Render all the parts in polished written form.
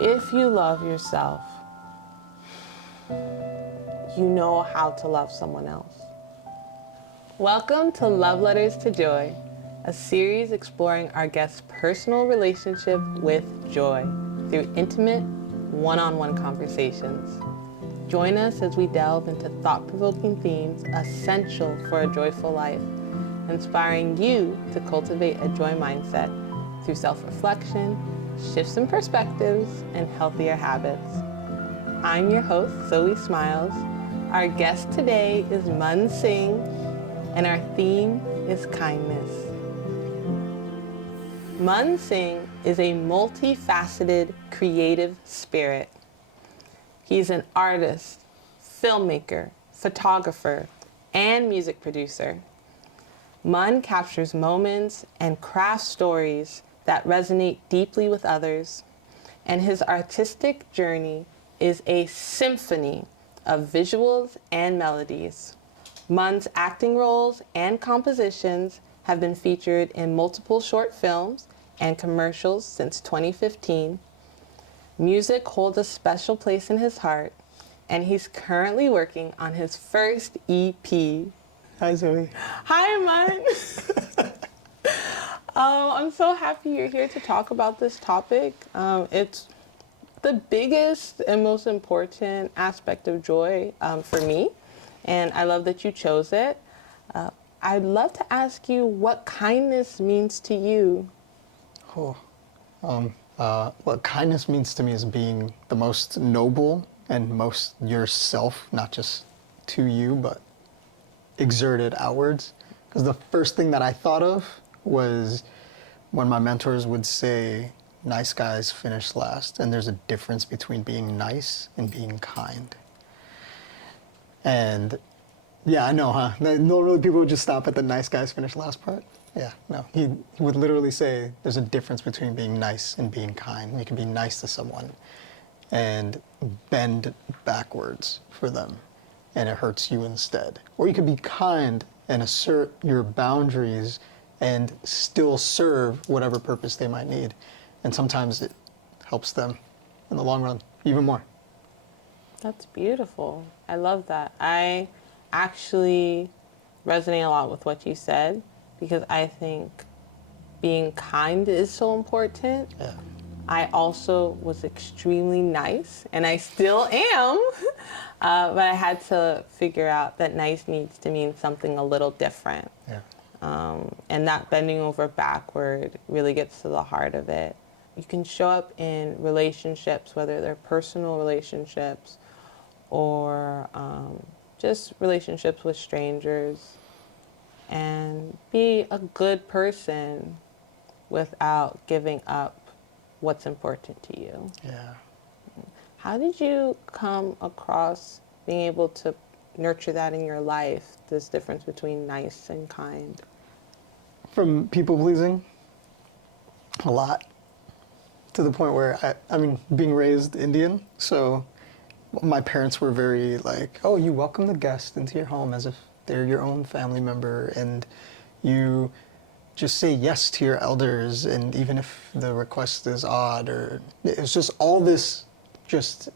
If you love yourself, you know how to love someone else. Welcome to Love Letters to Joy, a series exploring our guests' personal relationship with joy through intimate, one-on-one conversations. Join us as we delve into thought-provoking themes essential for a joyful life, inspiring you to cultivate a joy mindset through self-reflection, shifts in perspectives, and healthier habits. I'm your host, Zoe Smiles. Our guest today is Munn Singh, and our theme is kindness. Munn Singh is a multi-faceted creative spirit. He's an artist, filmmaker, photographer, and music producer. Munn captures moments and crafts stories that resonate deeply with others, and his artistic journey is a symphony of visuals and melodies. Munn's acting roles and compositions have been featured in multiple short films and commercials since 2015. Music holds a special place in his heart, and he's currently working on his first EP. Hi, Zoe. Hi, Munn. I'm so happy you're here to talk about this topic. It's the biggest and most important aspect of joy for me, and I love that you chose it. I'd love to ask you what kindness means to you. What kindness means to me is being the most noble and most yourself, not just to you, but exerted outwards. Because the first thing that I thought of was when my mentors would say, nice guys finish last, and there's a difference between being nice and being kind. And yeah, I know, huh? Normally people would just stop at the nice guys finish last part. Yeah, no, he would literally say there's a difference between being nice and being kind. You can be nice to someone and bend backwards for them, and it hurts you instead. Or you could be kind and assert your boundaries and still serve whatever purpose they might need. And sometimes it helps them in the long run even more. That's beautiful. I love that. I actually resonate a lot with what you said because I think being kind is so important. Yeah. I also was extremely nice, and I still am, but I had to figure out that nice needs to mean something a little different. Yeah. And that bending over backward really gets to the heart of it. You can show up in relationships, whether they're personal relationships or just relationships with strangers, and be a good person without giving up what's important to you. Yeah. How did you come across being able to nurture that in your life, this difference between nice and kind? From people pleasing, a lot, to the point where I mean, being raised Indian, so my parents were very like, oh, you welcome the guest into your home as if they're your own family member, and you just say yes to your elders, and even if the request is odd, or it's just all this just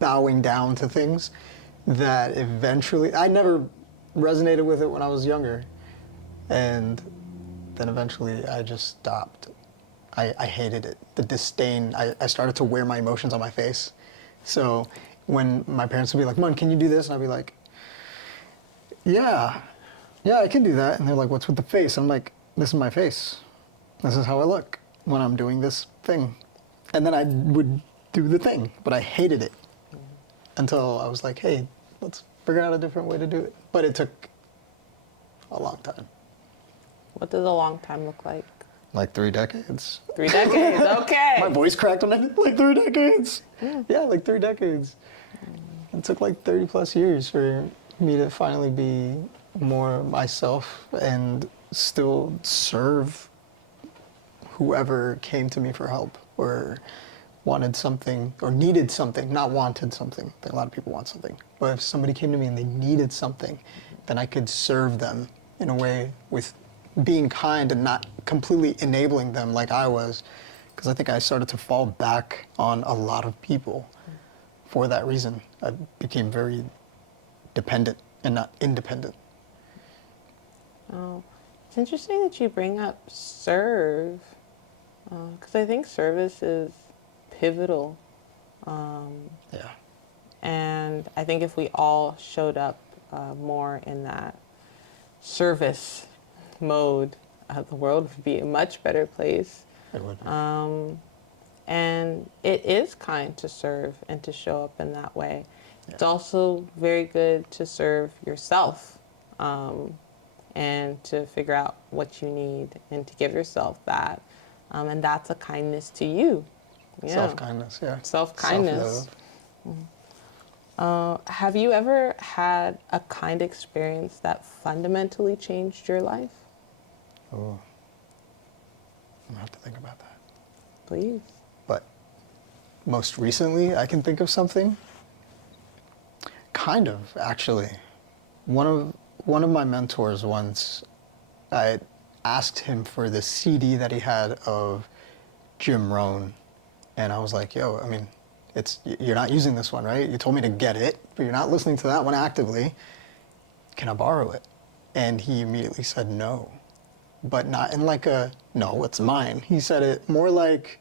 bowing down to things that eventually, I never resonated with it when I was younger, and then eventually I just stopped. I hated it. The disdain, I started to wear my emotions on my face. So when my parents would be like, Munn, can you do this? And I'd be like, yeah, I can do that. And they're like, what's with the face? I'm like, this is my face. This is how I look when I'm doing this thing. And then I would do the thing, but I hated it until I was like, hey, let's figure out a different way to do it. But it took a long time. What does a long time look like? Like 3 decades. 3 decades, okay. My voice cracked on it, like 3 decades. Yeah, like 3 decades. It took like 30 plus years for me to finally be more myself and still serve whoever came to me for help or wanted something or needed something, not wanted something. A lot of people want something. But if somebody came to me and they needed something, then I could serve them in a way with being kind and not completely enabling them like I was, because I think I started to fall back on a lot of people for that reason. I became very dependent and not independent. Oh, it's interesting that you bring up serve, because I think service is pivotal. Yeah. And I think if we all showed up more in that service mode, the world would be a much better place. It would be. And it is kind to serve and to show up in that way. Yeah. It's also very good to serve yourself and to figure out what you need and to give yourself that. And that's a kindness to you. Yeah. Self-kindness, yeah. Self-kindness. Self-love. Have you ever had a kind experience that fundamentally changed your life? Oh, I'm gonna have to think about that. Please. But most recently, I can think of something. Kind of, actually. One of my mentors once, I asked him for the CD that he had of Jim Rohn, and I was like, "Yo, I mean, you're not using this one, right? You told me to get it, but you're not listening to that one actively. Can I borrow it?" And he immediately said no, but not in like a, no, it's mine. He said it more like,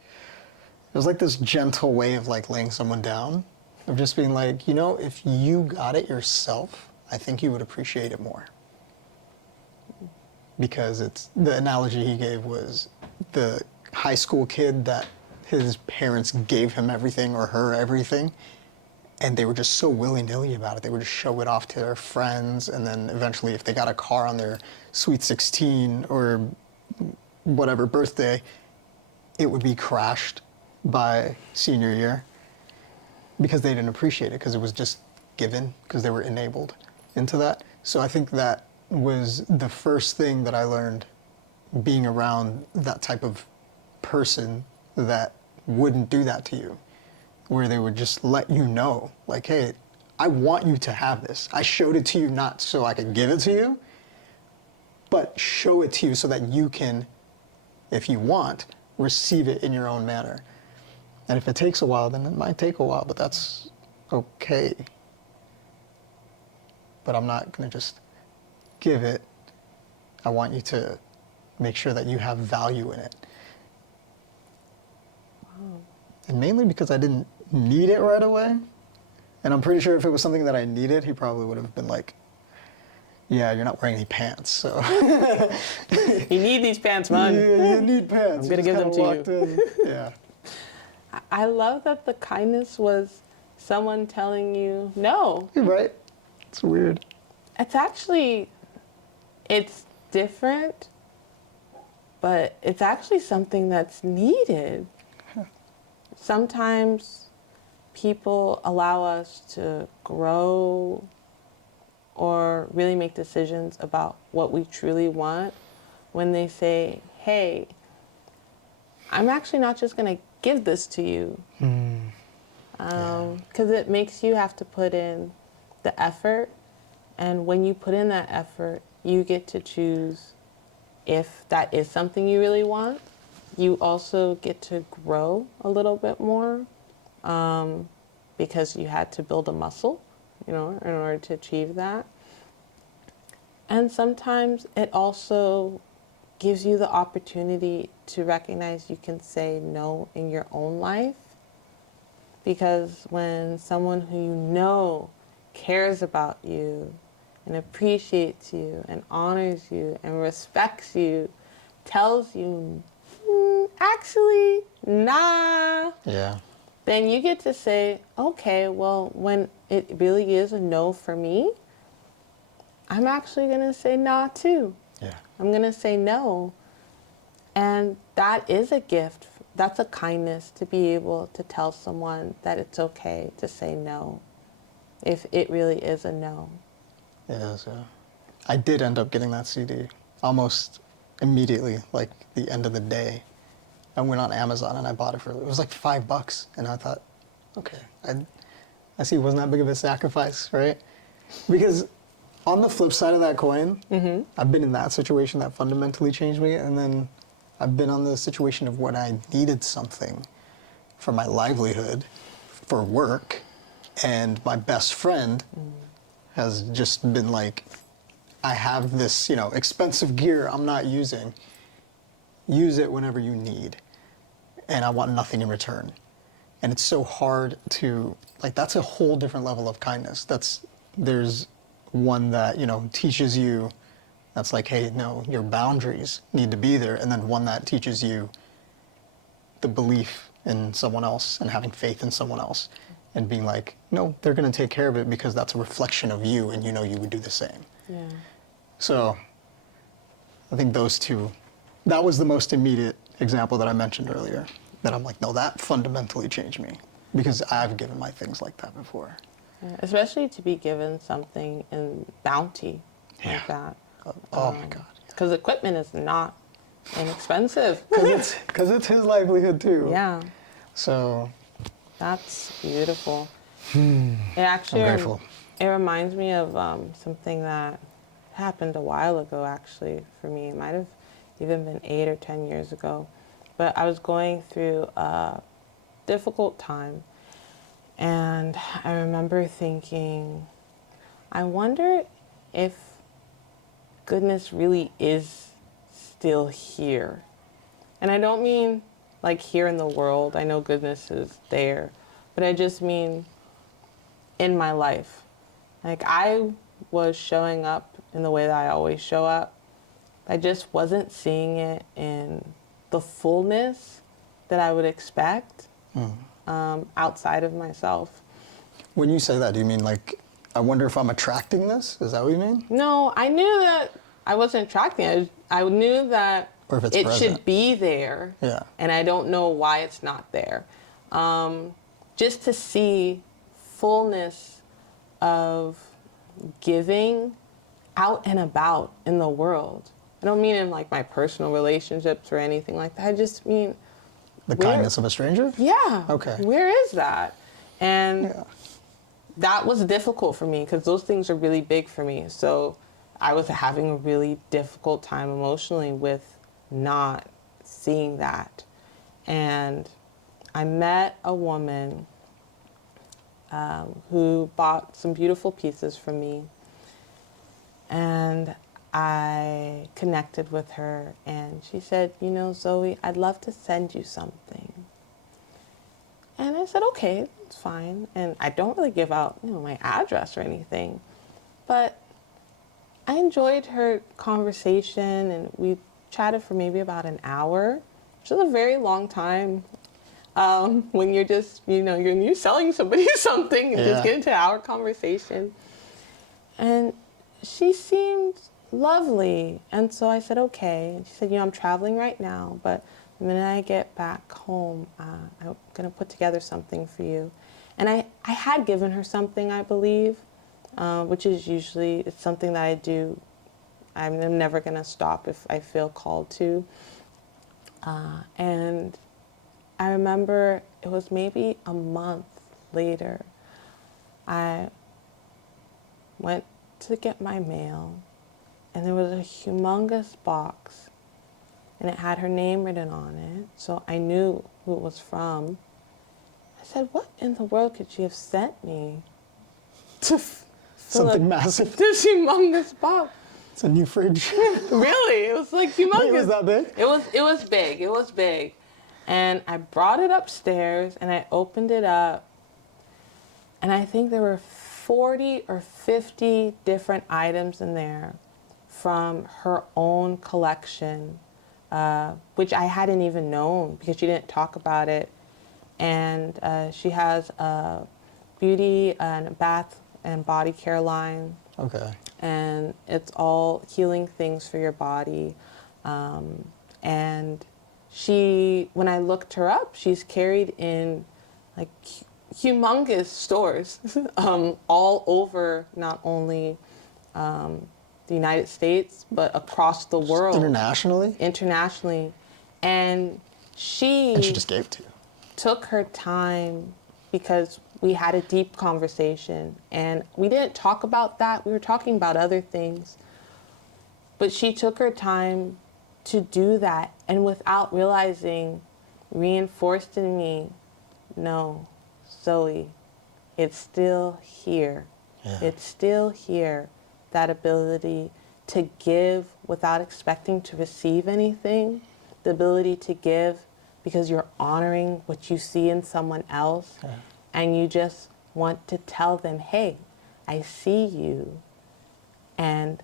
it was like this gentle way of like laying someone down, of just being like, if you got it yourself, I think you would appreciate it more. Because the analogy he gave was the high school kid that his parents gave him everything or her everything, and they were just so willy-nilly about it. They would just show it off to their friends, and then eventually if they got a car on their sweet 16 or whatever birthday, it would be crashed by senior year because they didn't appreciate it, because it was just given, because they were enabled into that. So I think that was the first thing that I learned being around that type of person that wouldn't do that to you, where they would just let you know, like, hey, I want you to have this. I showed it to you not so I could give it to you, but show it to you so that you can, if you want, receive it in your own manner. And if it takes a while, then it might take a while, but that's okay. But I'm not going to just give it. I want you to make sure that you have value in it. Wow. And mainly because I didn't need it right away. And I'm pretty sure if it was something that I needed, he probably would have been like, yeah, you're not wearing any pants, so. You need these pants, man. Yeah, you need pants. I'm going to give them to you. Yeah. I love that the kindness was someone telling you no. You're right. It's weird. It's different, but it's actually something that's needed. Sometimes people allow us to grow or really make decisions about what we truly want when they say, hey, I'm actually not just going to give this to you. Because it makes you have to put in the effort. And when you put in that effort, you get to choose if that is something you really want. You also get to grow a little bit more because you had to build a muscle, in order to achieve that. And sometimes it also gives you the opportunity to recognize you can say no in your own life. Because when someone who you know cares about you and appreciates you and honors you and respects you tells you, actually, nah. Yeah. Then you get to say, okay, well, when it really is a no for me, I'm actually going to say nah too. Yeah. I'm going to say no. And that is a gift. That's a kindness to be able to tell someone that it's okay to say no if it really is a no. It is, yeah. I did end up getting that CD almost immediately, like the end of the day. I went on Amazon and I bought it it was like $5. And I thought, okay, I see it wasn't that big of a sacrifice, right? Because on the flip side of that coin, I've been in that situation that fundamentally changed me. And then I've been on the situation of when I needed something for my livelihood, for work, and my best friend has just been like, I have this, expensive gear I'm not using. Use it whenever you need, and I want nothing in return. And it's so hard to, like, that's a whole different level of kindness. There's one that, teaches you, that's like, hey, no, your boundaries need to be there. And then one that teaches you the belief in someone else and having faith in someone else and being like, no, they're going to take care of it because that's a reflection of you and you would do the same. Yeah. So I think those two, that was the most immediate example that I mentioned earlier, that I'm like, no, that fundamentally changed me because I've given my things like that before. Yeah, especially to be given something in bounty like that. Oh my God. Because equipment is not inexpensive. Because it's his livelihood too. Yeah. So. That's beautiful. It actually, I'm grateful. It reminds me of something that happened a while ago, actually, for me. It might have even been 8 or 10 years ago. But I was going through a difficult time. And I remember thinking, I wonder if goodness really is still here. And I don't mean like here in the world. I know goodness is there. But I just mean in my life. Like I was showing up in the way that I always show up. I just wasn't seeing it in the fullness that I would expect outside of myself. When you say that, do you mean like, I wonder if I'm attracting this? Is that what you mean? No, I knew that I wasn't attracting it. I knew that Or if it's it present. should be there. Yeah. And I don't know why it's not there. Just to see fullness of giving out and about in the world. I don't mean in like my personal relationships or anything like that. I just mean The kindness of a stranger? Yeah. Okay. Where is that? And that was difficult for me because those things are really big for me. So I was having a really difficult time emotionally with not seeing that. And I met a woman who bought some beautiful pieces from me. And I connected with her and she said, Zoe, I'd love to send you something. And I said, okay, it's fine. And I don't really give out, my address or anything. But I enjoyed her conversation and we chatted for maybe about an hour, which is a very long time when you're just, you're selling somebody something and just get into an hour conversation. And she seemed lovely. And so I said, okay. And she said, I'm traveling right now, but the minute I get back home, I'm going to put together something for you. And I had given her something, I believe, which is usually, it's something that I do. I'm never going to stop if I feel called to. And I remember it was maybe a month later, I went to get my mail, and there was a humongous box, and it had her name written on it, so I knew who it was from. I said, what in the world could she have sent me to Something massive. this humongous box? It's a new fridge. Really? It was like humongous. Wait, was that big? It was big. It was big. And I brought it upstairs, and I opened it up, and I think there were 40 or 50 different items in there from her own collection, which I hadn't even known because she didn't talk about it. And she has a beauty and bath and body care line. Okay. And it's all healing things for your body. And she, when I looked her up, she's carried in like humongous stores all over not only the United States, but across the world. Internationally? Internationally. And she just gave it to you. Took her time because we had a deep conversation and we didn't talk about that. We were talking about other things. But she took her time to do that, and without realizing, reinforced in me, no, Zoe, it's still here. Yeah. It's still here, that ability to give without expecting to receive anything, the ability to give because you're honoring what you see in someone else, Yeah. and you just want to tell them, hey, I see you, and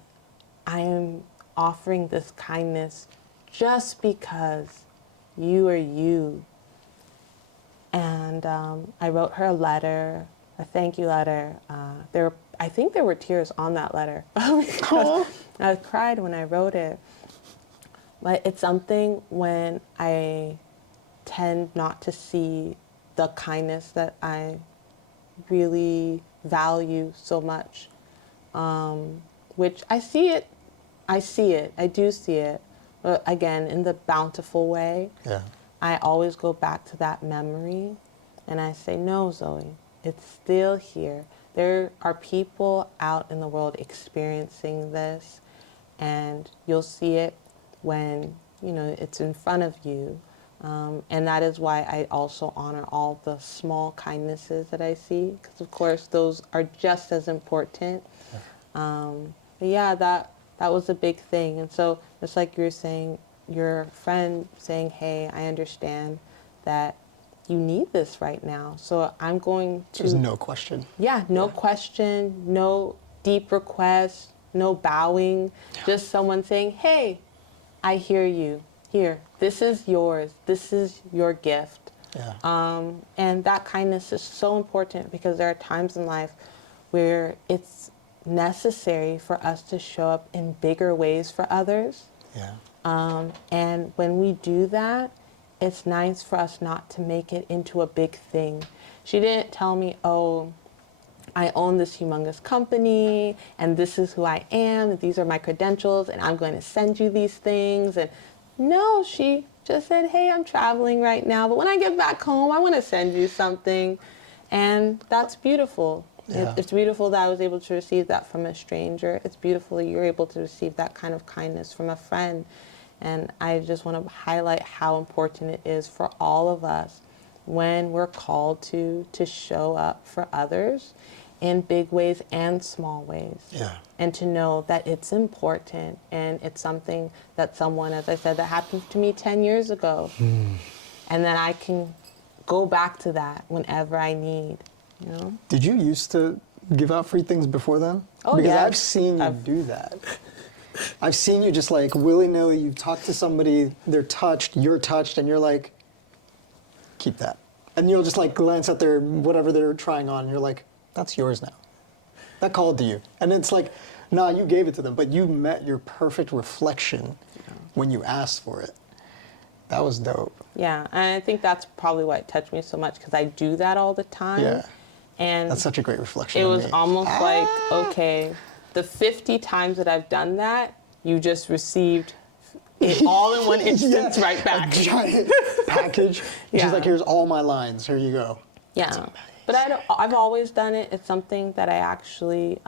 I am offering this kindness just because you are you. And I wrote her a letter, a thank you letter. I think there were tears on that letter because I cried when I wrote it. But it's something when I tend not to see the kindness that I really value so much, which I see it, I do see it, but again, in the bountiful way. Yeah. I always go back to that memory and I say, no, Zoe, it's still here. There are people out in the world experiencing this, and you'll see it when, it's in front of you. And that is why I also honor all the small kindnesses that I see, because of course those are just as important. But yeah, that was a big thing. And so just like you were saying, your friend saying, hey, I understand that you need this right now. So I'm going to... There's no question. Yeah, no question, no deep request, no bowing. Just someone saying, hey, I hear you. Here, this is yours. This is your gift. Yeah. And that kindness is so important because there are times in life where it's necessary for us to show up in bigger ways for others. Yeah. And when we do that, it's nice for us not to make it into a big thing. She didn't tell me, oh, I own this humongous company, and this is who I am, and these are my credentials, and I'm going to send you these things. And no, she just said, hey, I'm traveling right now, but when I get back home, I want to send you something. And that's beautiful. Yeah. It's beautiful that I was able to receive that from a stranger. It's beautiful that you're able to receive that kind of kindness from a friend. And I just want to highlight how important it is for all of us when we're called to show up for others in big ways and small ways. Yeah. And to know that it's important, and it's something that someone, as I said, that happened to me 10 years ago. And then I can go back to that whenever I need, Did you used to give out free things before then? Oh, because yeah. I've seen you do that. I've seen you just like willy-nilly, you talk to somebody, they're touched, you're touched, and you're like, keep that. And you'll just like glance at their, whatever they're trying on, and you're like, that's yours now. That called to you. And it's like, nah, you gave it to them, but you met your perfect reflection when you asked for it. That was dope. Yeah, and I think that's probably why it touched me so much, because I do that all the time. Yeah. And That's such a great reflection it of was me. almost like, okay, the 50 times that I've done that, you just received it all in one instance right back. A giant package. Yeah. She's like, here's all my lines. Here you go. Yeah. But I've always done it. It's something that I actually,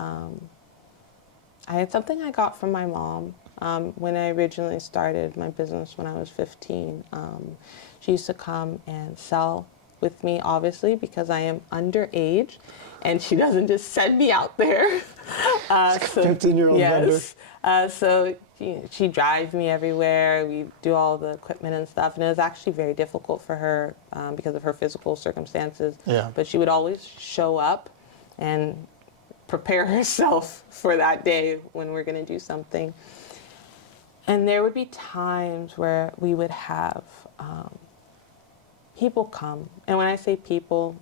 it's something I got from my mom when I originally started my business when I was 15. She used to come and sell with me, obviously, because I am underage, and she doesn't just send me out there. 15-year-old vendor. So she drives me everywhere. We do all the equipment and stuff, and it was actually very difficult for her because of her physical circumstances. Yeah. But she would always show up and prepare herself for that day when we're going to do something. And there would be times where we would have people come. And when I say people,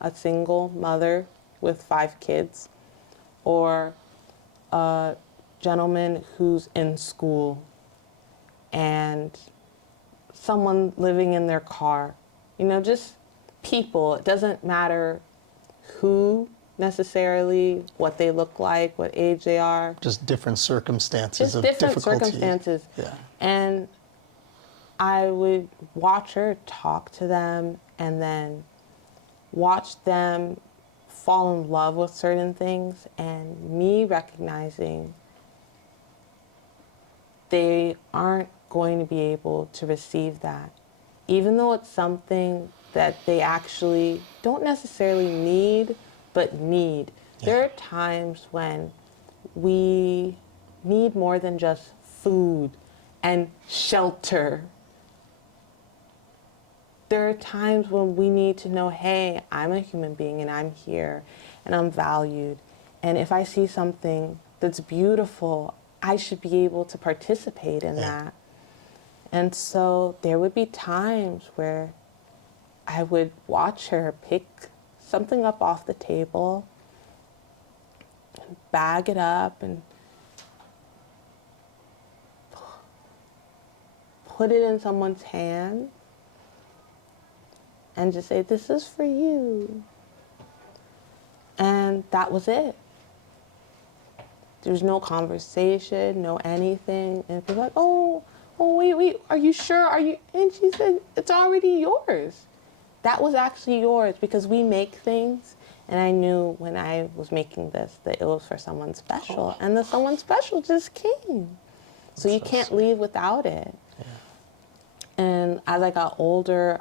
a single mother with 5 kids, or a gentleman who's in school, and someone living in their car, just people. It doesn't matter who necessarily, what they look like, what age they are. Just different circumstances of different difficulty. circumstances. Yeah. And I would watch her talk to them, and then watch them fall in love with certain things, and me recognizing they aren't going to be able to receive that, even though it's something that they actually don't necessarily need, but need. Yeah. There are times when we need more than just food and shelter. There are times when we need to know, hey, I'm a human being and I'm here and I'm valued. And if I see something that's beautiful, I should be able to participate in that. And so there would be times where I would watch her pick something up off the table, bag it up, and put it in someone's hand and just say, this is for you. And that was it. There's no conversation, no anything. And people are like, oh, wait, are you sure? Are you? And she said, it's already yours. That was actually yours, because we make things. And I knew when I was making this that it was for someone special. Oh. And the someone special just came. So you can't leave without it. Yeah. And as I got older,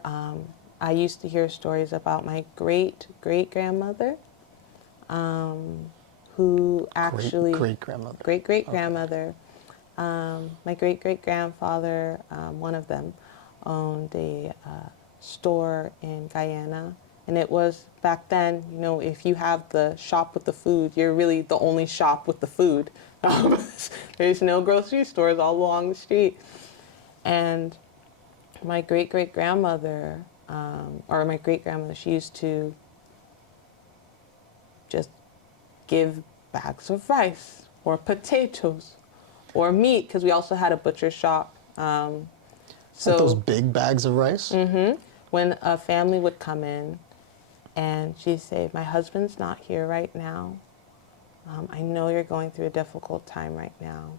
I used to hear stories about my great-great-grandmother, who actually... Great-grandmother. Great-great-grandmother. My great-great-grandfather, one of them, owned a store in Guyana. And it was, back then, you know, if you have the shop with the food, you're really the only shop with the food. There's no grocery stores all along the street. And my great-great-grandmother, or my great-grandmother, she used to just give bags of rice or potatoes or meat, because we also had a butcher shop. Like those big bags of rice? Mm-hmm. When a family would come in and she'd say, my husband's not here right now. I know you're going through a difficult time right now.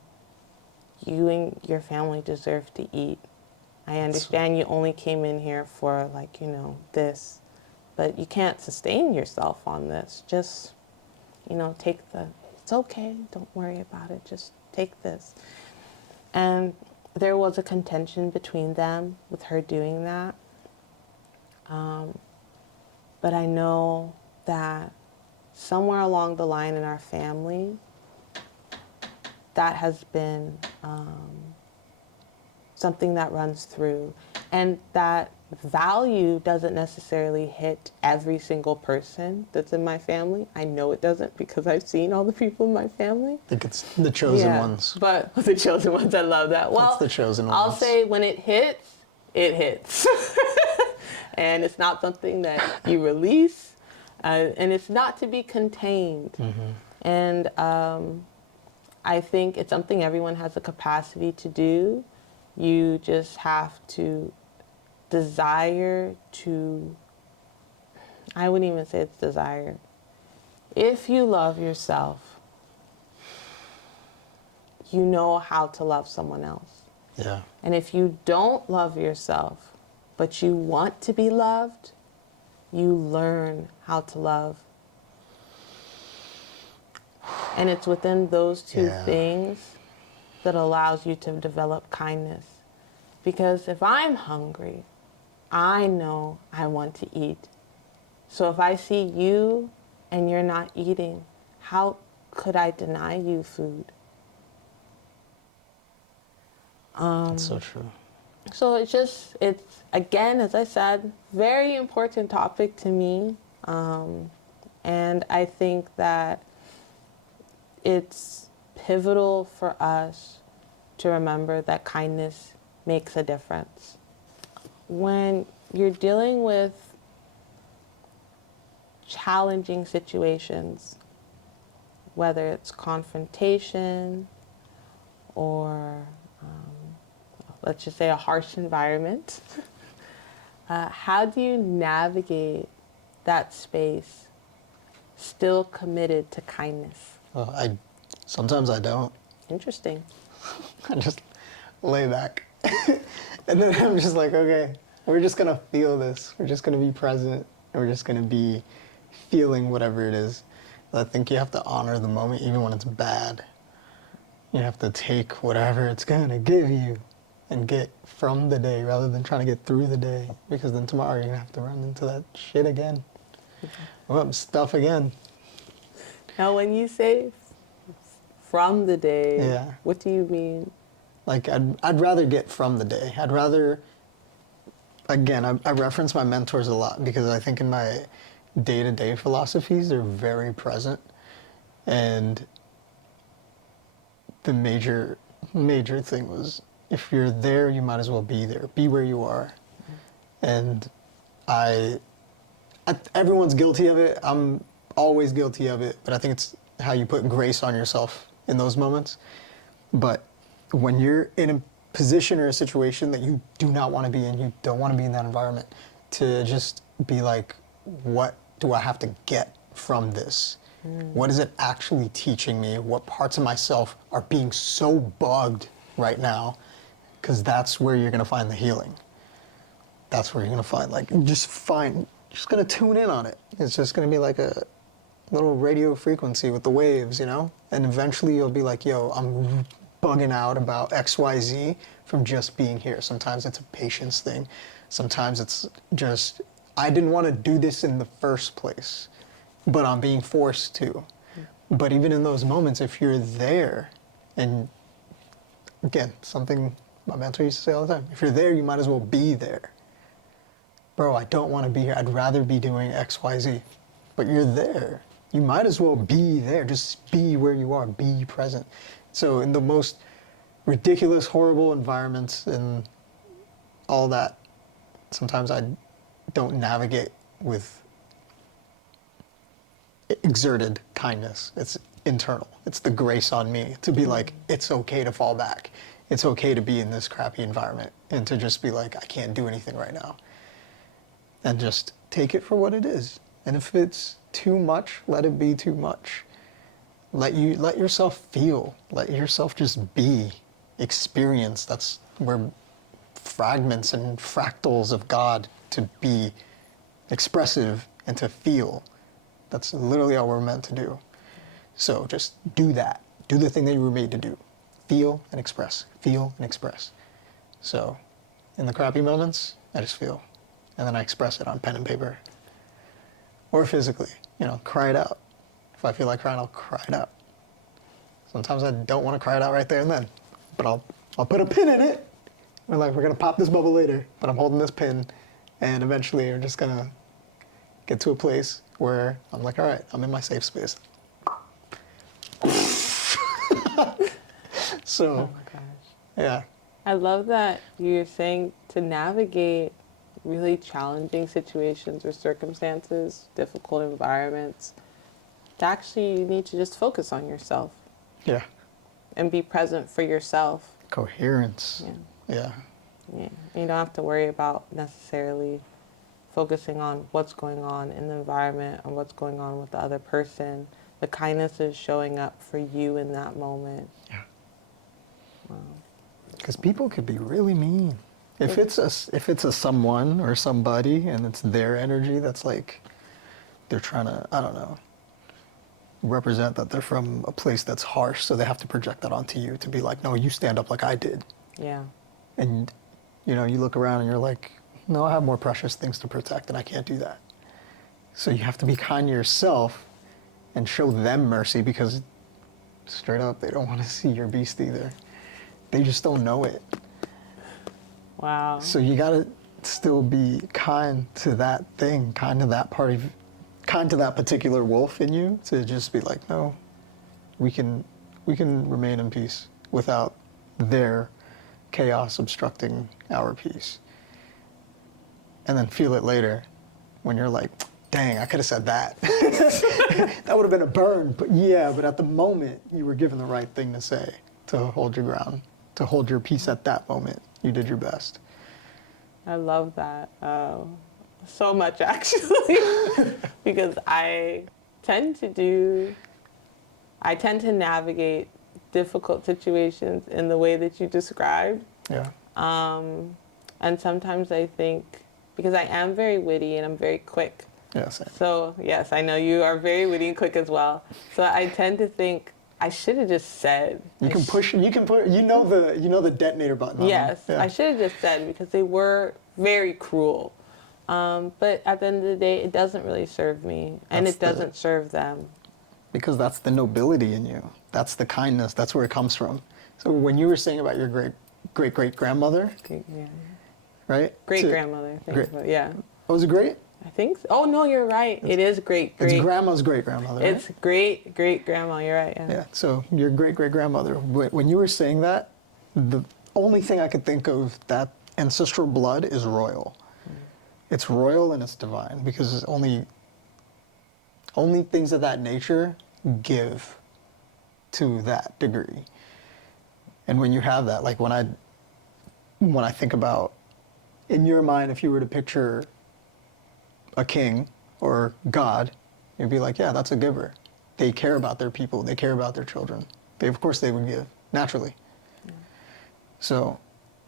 You and your family deserve to eat. I understand you only came in here for, like, you know, this, but you can't sustain yourself on this. Just, you know, it's okay, don't worry about it, just take this. And there was a contention between them with her doing that. But I know that somewhere along the line in our family, that has been something that runs through. And that value doesn't necessarily hit every single person that's in my family. I know it doesn't, because I've seen all the people in my family. I think it's the chosen ones. But the chosen ones, I love that. Well, that's the chosen ones. I'll say when it hits, it hits. And it's not something that you release, and it's not to be contained. Mm-hmm. And I think it's something everyone has the capacity to do. You just have to desire to, I wouldn't even say it's desire. If you love yourself, you know how to love someone else. Yeah. And if you don't love yourself, but you want to be loved, you learn how to love. And it's within those two things that allows you to develop kindness. Because if I'm hungry, I know I want to eat. So if I see you and you're not eating, how could I deny you food? That's so true. So it's again, as I said, very important topic to me. And I think that it's pivotal for us to remember that kindness makes a difference. When you're dealing with challenging situations, whether it's confrontation or let's just say a harsh environment, how do you navigate that space still committed to kindness? Well, sometimes I don't. Interesting. I just lay back. And then I'm just like, okay, we're just going to feel this. We're just going to be present. And we're just going to be feeling whatever it is. I think you have to honor the moment, even when it's bad. You have to take whatever it's going to give you and get from the day rather than trying to get through the day, because then tomorrow you're gonna have to run into that shit again. Stuff again. Now, when you say from the day, Yeah. what do you mean? Like, I'd rather get from the day. I'd rather, again, I reference my mentors a lot because I think in my day-to-day philosophies, they're very present. And the major thing was, if you're there, you might as well be there. Be where you are. And everyone's guilty of it. I'm always guilty of it. But I think it's how you put grace on yourself in those moments. But when you're in a position or a situation that you do not want to be in, you don't want to be in that environment, to just be like, what do I have to get from this? What is it actually teaching me? What parts of myself are being so bugged right now? Because that's where you're going to find the healing. That's where you're going to find, like, just going to tune in on it. It's just going to be like a little radio frequency with the waves, you know? And eventually you'll be like, yo, I'm bugging out about XYZ from just being here. Sometimes it's a patience thing. Sometimes it's just, I didn't want to do this in the first place, but I'm being forced to. But even in those moments, if you're there, and again, something my mentor used to say all the time, if you're there, you might as well be there. Bro, I don't want to be here. I'd rather be doing XYZ. But you're there. You might as well be there. Just be where you are. Be present. So in the most ridiculous, horrible environments and all that, sometimes I don't navigate with exerted kindness. It's internal. It's the grace on me to be like, it's okay to fall back. It's okay to be in this crappy environment and to just be like, I can't do anything right now. And just take it for what it is. And if it's too much, let it be too much. Let yourself feel. Let yourself just be. Experience. That's where fragments and fractals of God, to be expressive and to feel. That's literally all we're meant to do. So just do that. Do the thing that you were made to do. Feel and express. Feel and express. So in the crappy moments, I just feel. And then I express it on pen and paper. Or physically, cry it out. If I feel like crying, I'll cry it out. Sometimes I don't want to cry it out right there and then, but I'll put a pin in it. We're gonna pop this bubble later, but I'm holding this pin, and eventually we're just gonna get to a place where I'm like, all right, I'm in my safe space. So, Oh my gosh. yeah. I love that you're saying to navigate really challenging situations or circumstances, difficult environments, actually you need to just focus on yourself. Yeah. And be present for yourself. Coherence. Yeah. Yeah. You don't have to worry about necessarily focusing on what's going on in the environment or what's going on with the other person. The kindness is showing up for you in that moment. Yeah. Wow. Because people could be really mean. If it's a someone or somebody and it's their energy that's like they're trying to, I don't know, represent that they're from a place that's harsh, so they have to project that onto you to be like, no, you stand up like I did. Yeah. And you look around and you're like, no, I have more precious things to protect and I can't do that. So you have to be kind to yourself and show them mercy, because straight up, they don't want to see your beast either. They just don't know it. Wow. So you gotta still be kind to that thing, kind to that particular wolf in you, to just be like, no, we can remain in peace without their chaos obstructing our peace. And then feel it later when you're like, dang, I could have said that. That would have been a burn. But at the moment, you were given the right thing to say, to hold your ground, to hold your peace at that moment. You did your best. I love that so much, actually, because I tend to navigate difficult situations in the way that you described. Yeah. And sometimes I think, because I am very witty and I'm very quick. Yeah, same. So yes, I know you are very witty and quick as well. So I tend to think I should have just said. You can push. You can put. You know the detonator button. On Yes, them. Yeah. I should have just said because they were very cruel. But at the end of the day, it doesn't really serve me, and That's it doesn't serve them. Because that's the nobility in you. That's the kindness. That's where it comes from. So when you were saying about your great grandmother, Yeah. right? Great grandmother. Yeah. Oh, was it great? I think so. Oh no, you're right. It is great. It's grandma's great grandmother. Right? It's great grandma. You're right. Yeah. Yeah. So your great grandmother. When you were saying that, the only thing I could think of that ancestral blood is royal. It's royal and it's divine because only things of that nature give to that degree. And when you have that, like when I think about, in your mind, if you were to picture a king or God, you'd be like, yeah, that's a giver. They care about their people. They care about their children. Of course they would give, naturally. Yeah. So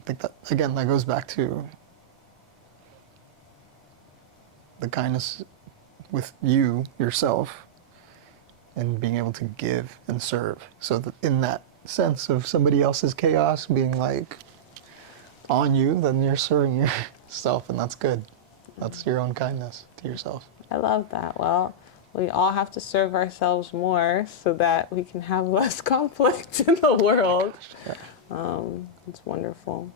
I think that, again, that goes back to the kindness with you, yourself, and being able to give and serve. So that in that sense of somebody else's chaos being like on you, then you're serving yourself, and that's good. That's your own kindness to yourself. I love that. Well, we all have to serve ourselves more so that we can have less conflict in the world. Yeah. It's wonderful.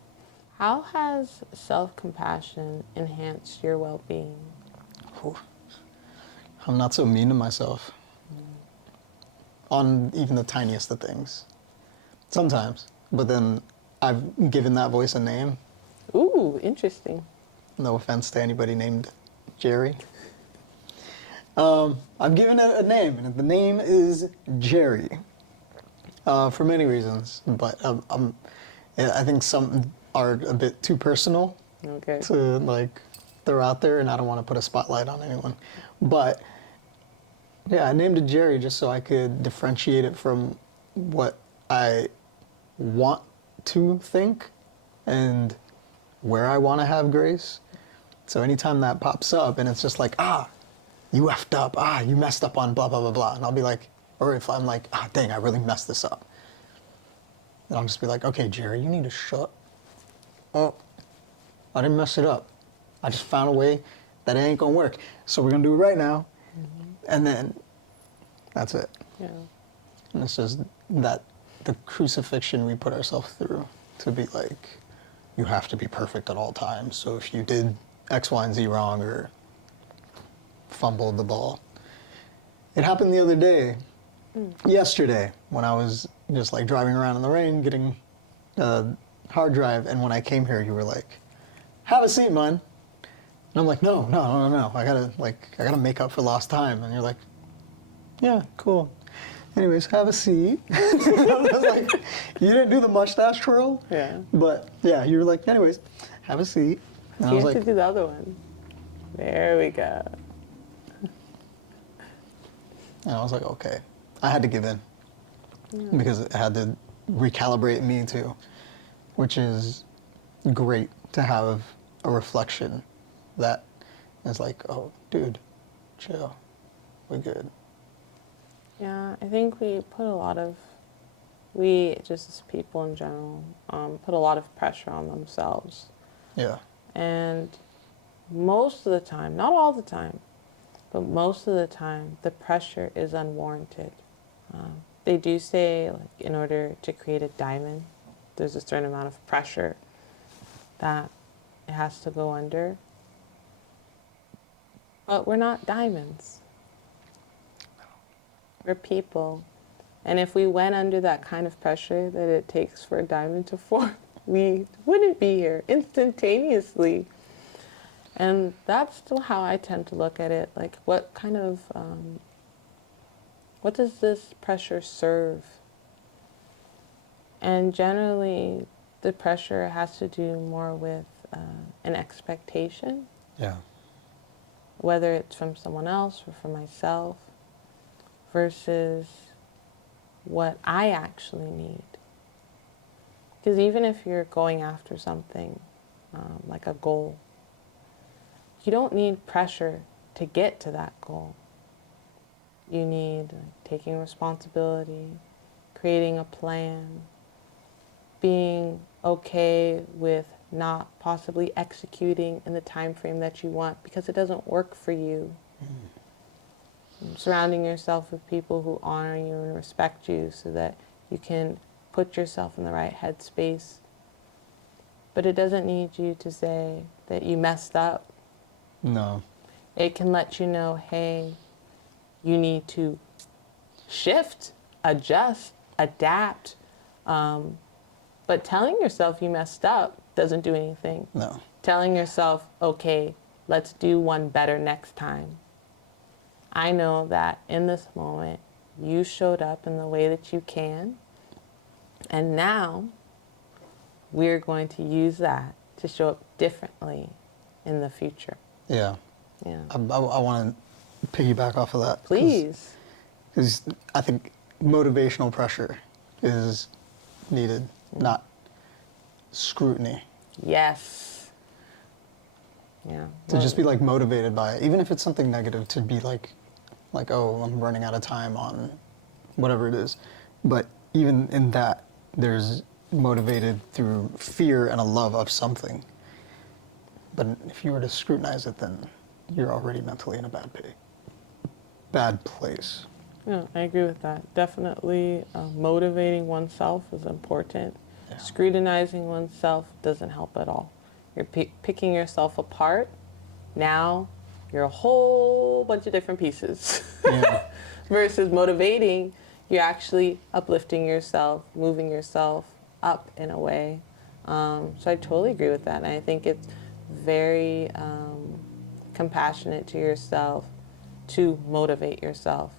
How has self-compassion enhanced your well-being? I'm not so mean to myself on even the tiniest of things. Sometimes, but then I've given that voice a name. Ooh, interesting. No offense to anybody named Jerry. I've given it a name, and the name is Jerry. For many reasons, but I think some are a bit too personal to like throw out there, and I don't want to put a spotlight on anyone. But yeah, I named it Jerry just so I could differentiate it from what I want to think and where I want to have grace. So anytime that pops up and it's just like, you effed up, you messed up on blah, blah, blah, blah. And I'll be like, or if I'm like, dang, I really messed this up. And I'll just be like, okay, Jerry, you need to shut up. I didn't mess it up. I just found a way that it ain't gonna work. So we're gonna do it right now. Mm-hmm. And then that's it. Yeah. And it's just that the crucifixion we put ourselves through to be like, you have to be perfect at all times. So if you did X, Y, and Z wrong or fumbled the ball. It happened the other day, yesterday, when I was just like driving around in the rain, getting a hard drive, and when I came here, you were like, have a seat, Munn. And I'm like, no. I gotta make up for lost time. And you're like, yeah, cool. Anyways, have a seat. I was like, you didn't do the mustache twirl? Yeah. But yeah, you were like, anyways, have a seat. And you have to do the other one. There we go. And I was like, okay. I had to give in. Yeah. Because it had to recalibrate me too, which is great to have a reflection that is like, oh, dude, chill, we're good. Yeah, I think just as people in general, put a lot of pressure on themselves. Yeah. And most of the time, not all the time, but most of the time, the pressure is unwarranted. They do say, like, in order to create a diamond, there's a certain amount of pressure that it has to go under. But we're not diamonds. We're people. And if we went under that kind of pressure that it takes for a diamond to form, we wouldn't be here instantaneously. And that's still how I tend to look at it. Like, what does this pressure serve? And generally, the pressure has to do more with an expectation. Yeah. Whether it's from someone else or from myself, versus what I actually need. Because even if you're going after something, like a goal, you don't need pressure to get to that goal. You need taking responsibility. creating a plan, being okay with not possibly executing in the time frame that you want because it doesn't work for you. Surrounding yourself with people who honor you and respect you so that you can put yourself in the right headspace. But it doesn't need you to say that you messed up. No. It can let you know, hey, you need to shift, adjust, adapt. But telling yourself you messed up doesn't do anything. No. Telling yourself, okay, let's do one better next time. I know that in this moment, you showed up in the way that you can. And now we're going to use that to show up differently in the future. Yeah. Yeah. I want to piggyback off of that. Please. Because I think motivational pressure is needed, not scrutiny. Yes. Yeah. To just be like motivated by it, even if it's something negative, to be like, oh, I'm running out of time on whatever it is. But even in that, there's motivated through fear and a love of something. But if you were to scrutinize it, then you're already mentally in a bad place. Yeah, I agree with that. Definitely motivating oneself is important. Yeah. Scrutinizing oneself doesn't help at all. You're picking yourself apart. Now you're a whole bunch of different pieces. Yeah. Versus motivating, you're actually uplifting yourself, moving yourself up in a way. So I totally agree with that. And I think it's very compassionate to yourself to motivate yourself.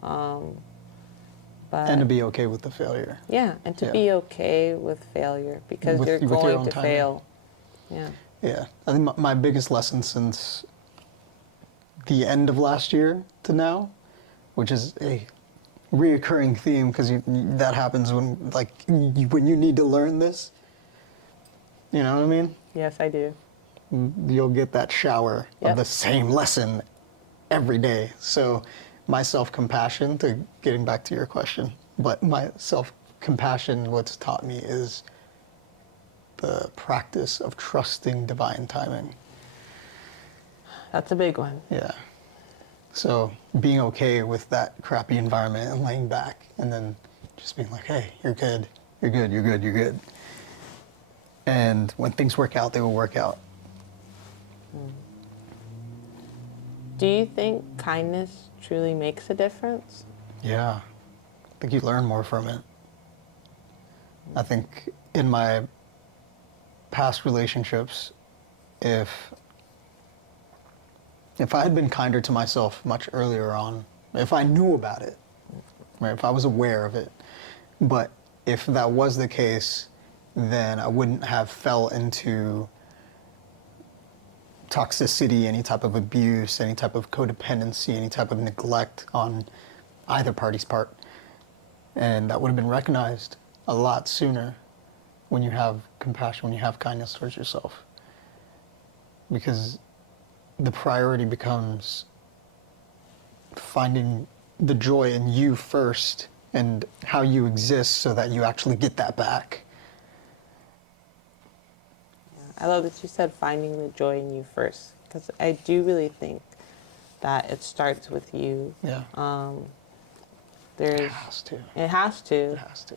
But And to be okay with the failure. yeah, and to be okay with failure because you're with your going own to timing. fail. Yeah. Yeah. I think my biggest lesson since the end of last year to now, which is a reoccurring theme because that happens when when you need to learn this. You know what I mean? Yes, I do. You'll get that shower Yep. of the same lesson every day. So my self-compassion, to getting back to your question, but my self-compassion, what's taught me is the practice of trusting divine timing. That's a big one. Yeah. So being okay with that crappy environment and laying back and then just being like, hey, you're good, you're good, you're good, you're good. And when things work out, they will work out. Do you think kindness truly makes a difference? Yeah. I think you learn more from it. I think in my past relationships, if I had been kinder to myself much earlier on, if I knew about it, right, if I was aware of it, but if that was the case, then I wouldn't have fell into toxicity, any type of abuse, any type of codependency, any type of neglect on either party's part. And that would have been recognized a lot sooner when you have compassion, when you have kindness towards yourself. Because the priority becomes finding the joy in you first and how you exist so that you actually get that back. I love that you said finding the joy in you first, because I do really think that it starts with you. Yeah. There's, It has to. It has to. It has to.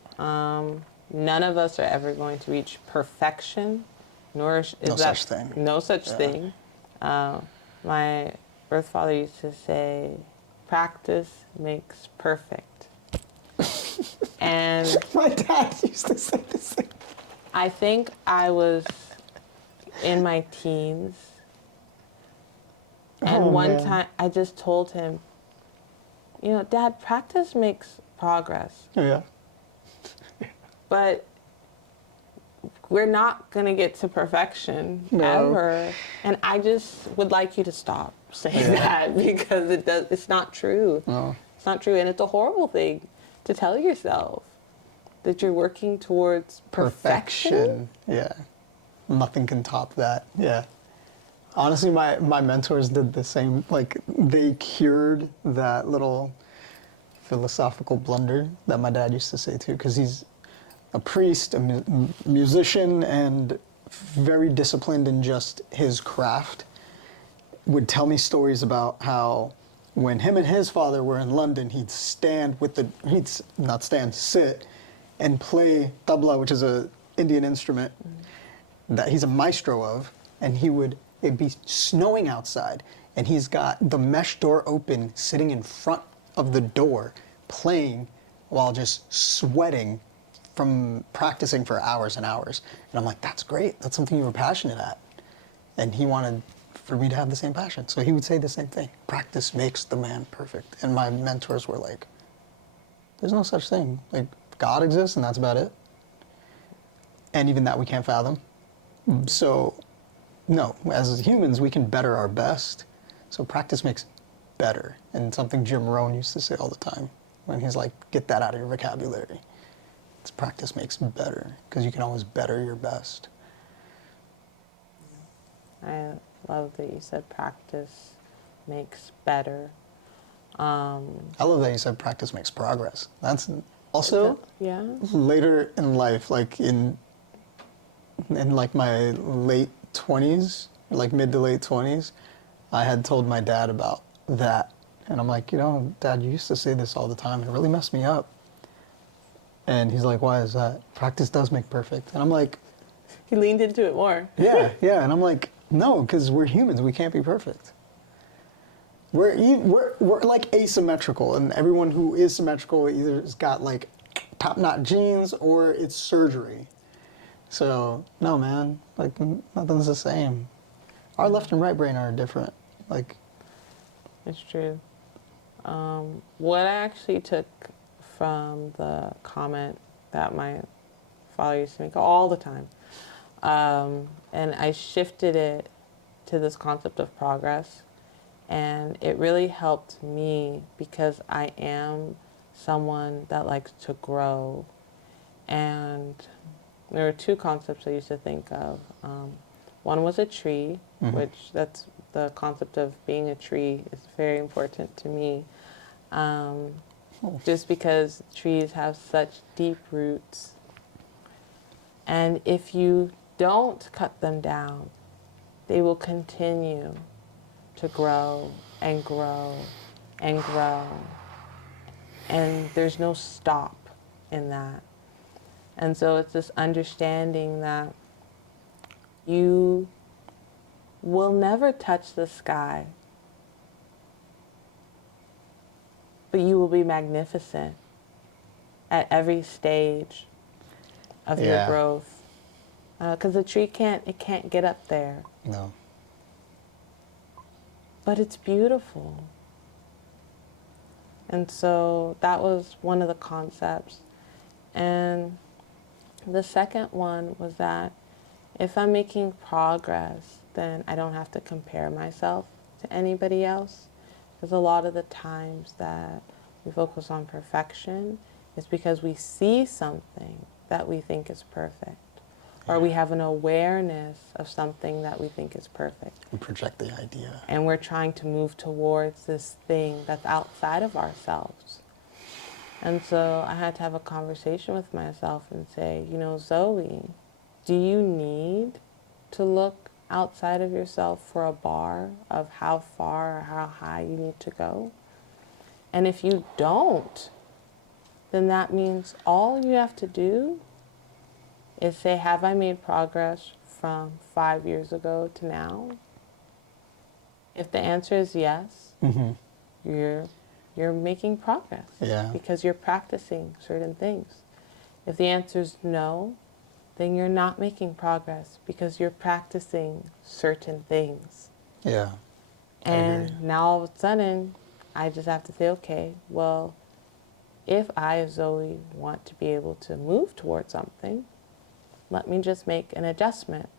None of us are ever going to reach perfection, nor is No that such thing. no such Yeah. thing. My birth father used to say, "Practice makes perfect," and My dad used to say the same. I think I was in my teens, and Oh, one man. time I just told him, you know, Dad, practice makes progress, Yeah. but we're not going to get to perfection No. ever. And I just would like you to stop saying that, because it's not true. No. It's not true. And it's a horrible thing to tell yourself that you're working towards perfection. Yeah. Nothing can top that. Yeah. Honestly, my mentors did the same. Like, they cured that little philosophical blunder that my dad used to say too, because he's a priest, a musician, and very disciplined in just his craft. Would tell me stories about how when him and his father were in London, he'd sit and play tabla, which is a Indian instrument that he's a maestro of, and it'd be snowing outside, and he's got the mesh door open, sitting in front of the door, playing while just sweating from practicing for hours and hours. And I'm like, that's great. That's something you were passionate at. And he wanted for me to have the same passion. So he would say the same thing. Practice makes the man perfect. And my mentors were like, there's no such thing. Like, God exists and that's about it. And even that we can't fathom. So, no, as humans, we can better our best. So practice makes better. And something Jim Rohn used to say all the time when he's like, get that out of your vocabulary. It's practice makes better, because you can always better your best. I love that you said practice makes better. I love that you said practice makes progress. That's also yeah. later in life, like in like my late 20s, like mid to late 20s, I had told my dad about that. And I'm like, Dad, you used to say this all the time. It really messed me up. And he's like, why is that? Practice does make perfect. And I'm like... He leaned into it more. Yeah. And I'm like, no, because we're humans. We can't be perfect. We're like asymmetrical. And everyone who is symmetrical either has got like top-notch genes or it's surgery. So, no, man. Like, nothing's the same. Our left and right brain are different. Like... It's true. What I actually took from the comment that my father used to make all the time, and I shifted it to this concept of progress, and it really helped me because I am someone that likes to grow. And there were two concepts I used to think of. One was a tree, which that's the concept of being a tree is very important to me. Just because trees have such deep roots. And if you don't cut them down, they will continue to grow and grow and grow. And there's no stop in that. And so it's this understanding that you will never touch the sky, but you will be magnificent at every stage of your growth. Because the tree can't get up there. No. But it's beautiful. And so that was one of the concepts. And the second one was that if I'm making progress, then I don't have to compare myself to anybody else. Because a lot of the times that we focus on perfection is because we see something that we think is perfect. Or we have an awareness of something that we think is perfect. We project the idea. And we're trying to move towards this thing that's outside of ourselves. And so I had to have a conversation with myself and say, Zoe, do you need to look outside of yourself for a bar of how far or how high you need to go? And if you don't, then that means all you have to do is say, have I made progress from 5 years ago to now? If the answer is yes, you're making progress because you're practicing certain things. If the answer is no, then you're not making progress because you're practicing certain things. Yeah. And now all of a sudden, I just have to say, okay, well, if I, as Zoe, want to be able to move towards something, let me just make an adjustment.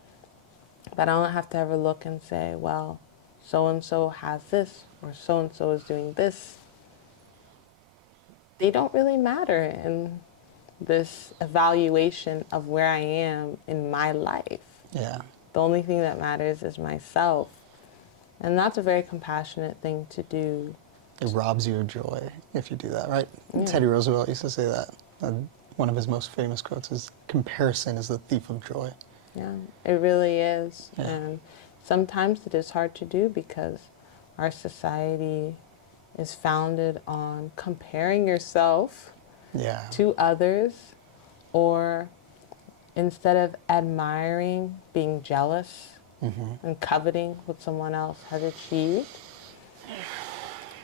But I don't have to ever look and say, well, so-and-so has this, or so-and-so is doing this. They don't really matter in this evaluation of where I am in my life. Yeah. The only thing that matters is myself. And that's a very compassionate thing to do, It robs you of joy if you do that, right? Yeah. Teddy Roosevelt used to say that. One of his most famous quotes is, "Comparison is the thief of joy." Yeah, it really is. Yeah. And sometimes it is hard to do because our society is founded on comparing yourself Yeah. to others, or instead of admiring, being jealous and coveting what someone else has achieved.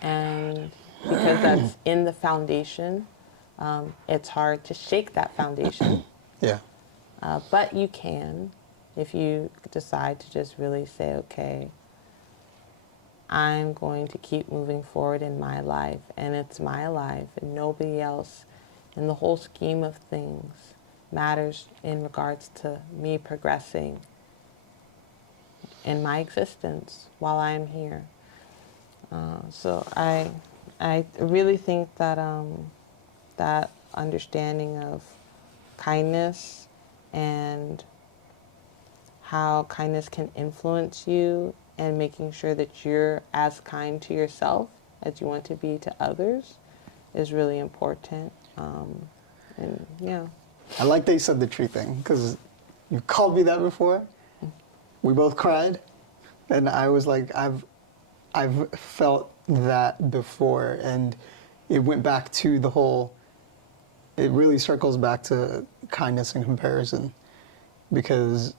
And because that's in the foundation, it's hard to shake that foundation. Yeah. But you can if you decide to just really say, okay, I'm going to keep moving forward in my life, and it's my life, and nobody else in the whole scheme of things matters in regards to me progressing in my existence while I'm here. So I really think that that understanding of kindness and how kindness can influence you, and making sure that you're as kind to yourself as you want to be to others is really important. And yeah. I like that you said the tree thing, because you called me that before. We both cried, and I was like, I've felt that before, and it went back to the whole. It really circles back to kindness and comparison, because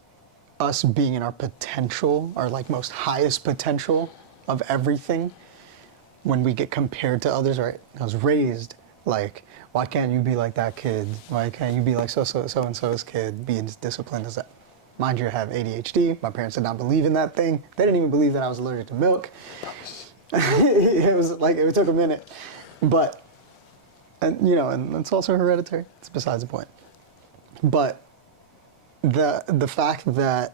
us being in our potential, our like most highest potential of everything, when we get compared to others, right? I was raised like, why can't you be like that kid? Why can't you be like so and so's kid? Be as disciplined as that. Mind you, I have ADHD. My parents did not believe in that thing. They didn't even believe that I was allergic to milk. It was like, it took a minute, but and you know, and it's also hereditary. It's besides the point. But the fact that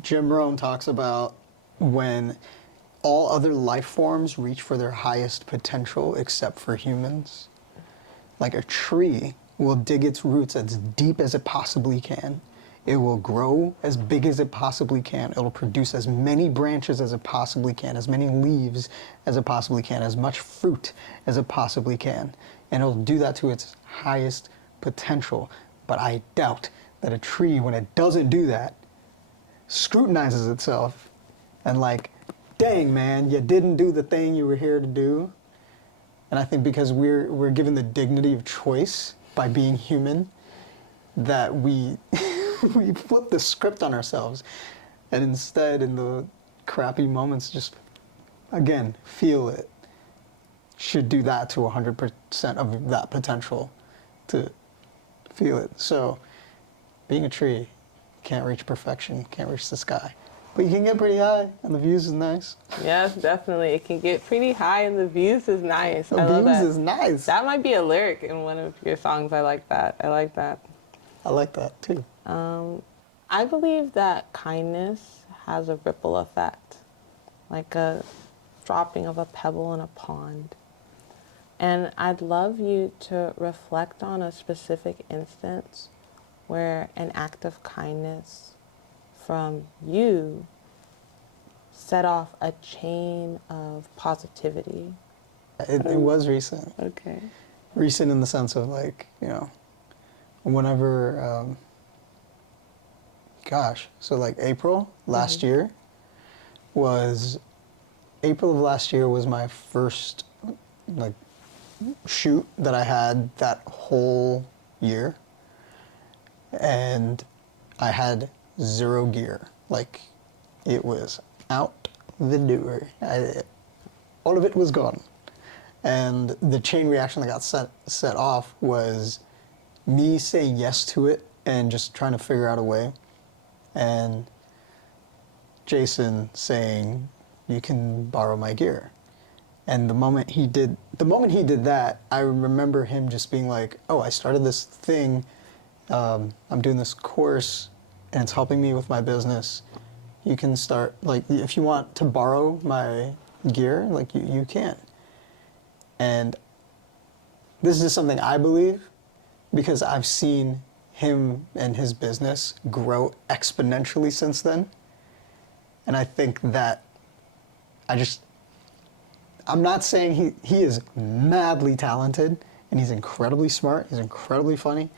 Jim Rohn talks about when all other life forms reach for their highest potential except for humans, like a tree will dig its roots as deep as it possibly can. It will grow as big as it possibly can. It will produce as many branches as it possibly can, as many leaves as it possibly can, as much fruit as it possibly can. And it'll do that to its highest potential. But I doubt that a tree, when it doesn't do that, scrutinizes itself and like, dang man, you didn't do the thing you were here to do. And I think because we're given the dignity of choice by being human, that we we flip the script on ourselves, and instead in the crappy moments just again feel it. Should do that to 100% of that potential to feel it. So being a tree, can't reach perfection, can't reach the sky. But you can get pretty high, and the views is nice. Yes, definitely. It can get pretty high, and the views is nice. The I love views that. is nice. That might be a lyric in one of your songs. I like that. I like that. I like that too. I believe that kindness has a ripple effect, like a dropping of a pebble in a pond. And I'd love you to reflect on a specific instance where an act of kindness from you set off a chain of positivity. It was recent. Okay. Recent in the sense of like, you know, whenever, so like April last year was, April of last year was my first like shoot that I had that whole year. And I had zero gear. Like, it was out the door. All of it was gone. And the chain reaction that got set off was me saying yes to it and just trying to figure out a way. And Jason saying, you can borrow my gear. And the moment he did that, I remember him just being like, oh, I started this thing. I'm doing this course and it's helping me with my business. You can start, like, if you want to borrow my gear, like, you can. And this is just something I believe because I've seen him and his business grow exponentially since then. And I think that I'm not saying he is madly talented, and he's incredibly smart, he's incredibly funny.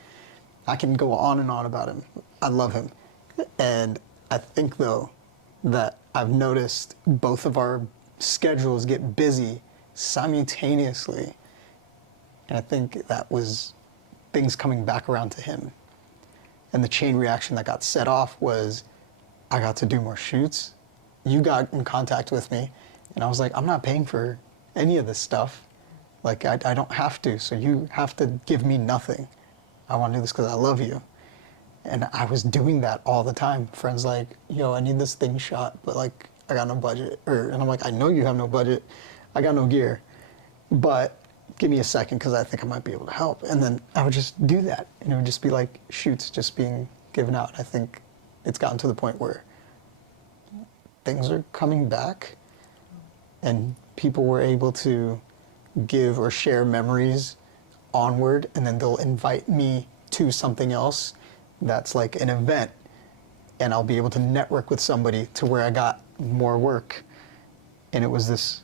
I can go on and on about him. I love him. And I think, though, that I've noticed both of our schedules get busy simultaneously. And I think that was things coming back around to him. And the chain reaction that got set off was I got to do more shoots. You got in contact with me, and I was like, I'm not paying for any of this stuff. Like, I don't have to, so you have to give me nothing. I want to do this because I love you. And I was doing that all the time. Friends like, yo, I need this thing shot, but like, I got no budget. And I'm like, I know you have no budget. I got no gear, but give me a second because I think I might be able to help. And then I would just do that. And it would just be like shoots just being given out. I think it's gotten to the point where things are coming back and people were able to give or share memories onward, and then they'll invite me to something else that's like an event, and I'll be able to network with somebody to where I got more work. And it was this